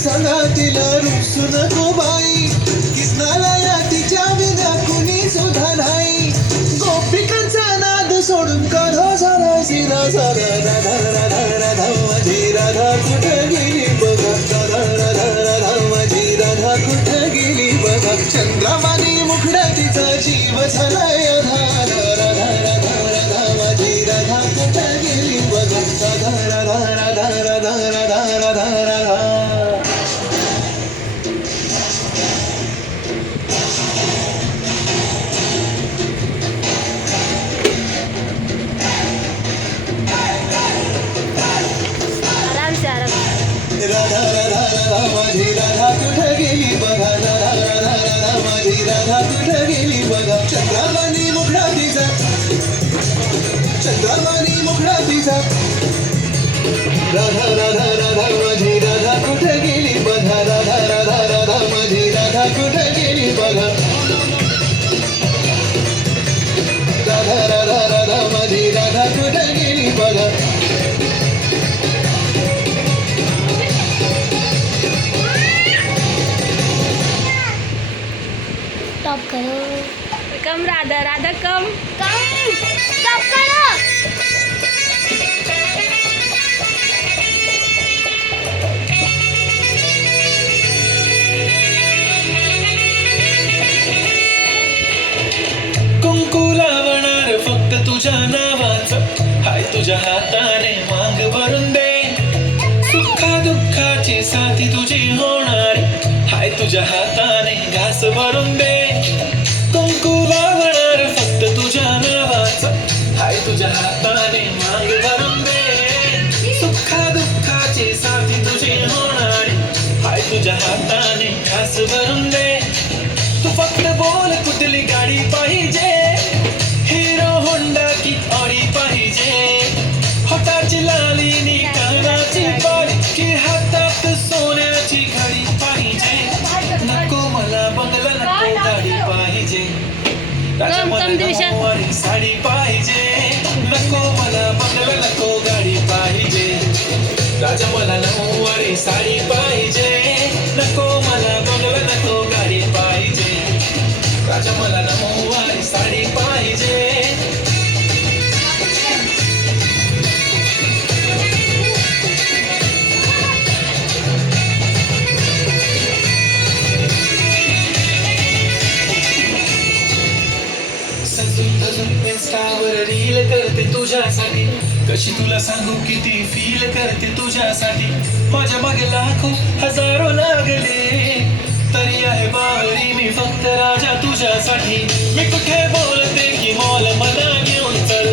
संगातीला रुसू नको बाई, कृष्णाला तिच्या विना कुणी सुद्धा नाही. गोपिकांचा नाद सोडून काढो जरा शिरा जरा, राधा राधा राधा माझी राधा कुठं गेली बघा, राधा राधा राधा माझी राधा कुठं गेली बघा. चंद्रवाणी मुखडा तिचा जीव झालाय राधा राधा राधा राधा माझी राधा कुठं गेली बघा, राधा राधा राधा राधा राधा राधा राधा. राधा राधा राधा माझी राधा कुठं गेली बघा, राधा राधा राधा माझी राधा कुठं गेली बघा. चंद्रवाणी मुखडा तिचा, चंद्रवाणी मुखडा तिचा, राधा राधा राधा माझी राधा कुठं गेली बघा, राधा राधा राधा माझी राधा कुठं गेली बघा. राधा राधा राधा माझी राधा कुठं गेली बघा. स्टॉप करो, कम राधा राधा कम स्टॉप करो. कुंकू लावणार फक्त तुझ्या नावाचं, हाय तुझ्या हाताने मांग भरून दे. सुखा दुःखाची साथी तुझी होणार, हाय तुझ्या हाताने घास भरून दे. कुंकू लावणार फक्त तुझ्या नावाचं, हाय तुझ्या हाताने मांग भरून दे. सुखा दुःखाची साथी तुझी होणार, हाय तुझ्या हाताने घास भरून दे. तू फक्त बोल कुठली गाडी पाहिजे, हिरो होंडा की ऑडी पाहिजे. होटाची लाली नी कानाची बाळी की हातात सोन्याची घडी पाहिजे. नको मला बंगला नको गाडी पाहिजे, राजा मला नऊवारी साडी पाहिजे. नको मला बंगला नको गाडी पाहिजे, राजा मला नऊवारी साडी पाहिजे. नको मला बंगला नको गाडी पाहिजे, राजा मला नऊवारी साडी पाहिजे. सजून धजून इन्स्टावर रील करते तुझ्यासाठी, कशी तुला सांगू किती फील करते तुझ्यासाठी. माझ्या मागे लाखो हजारो लागले, तरी आहे बाहेरी मी फक्त राजा तुझ्यासाठी. मी कुठे बोलते की मॉल मला घेऊन चल,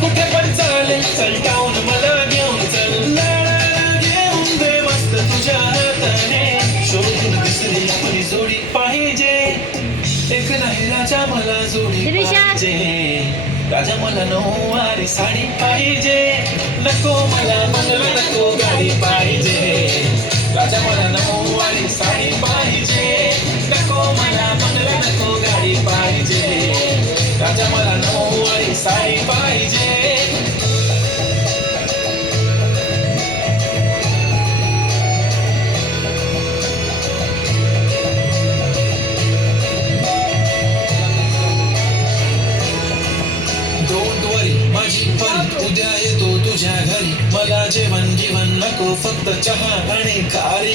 कुठे पण चालेल चल टाऊन मला घेऊन चल. लाडाला घेऊन दे मस्त तुझ्या हाताने, शोधून दुसरी आपली जोडी पाहिजे. एक नाही राजा मला जोडी पाहिजे, राजा मला नऊवारी साडी पाहिजे. नको मला बंगला नको गाडी पाहिजे, राजा मला नऊवारी साडी पाहिजे. नको मला बंगला नको गाडी पाहिजे, राजा मला नऊवारी साडी पाहिजे. माझी परी उद्या येतो तुझ्या घरी, मला जेवण नको फक्त चहा आणि खारी.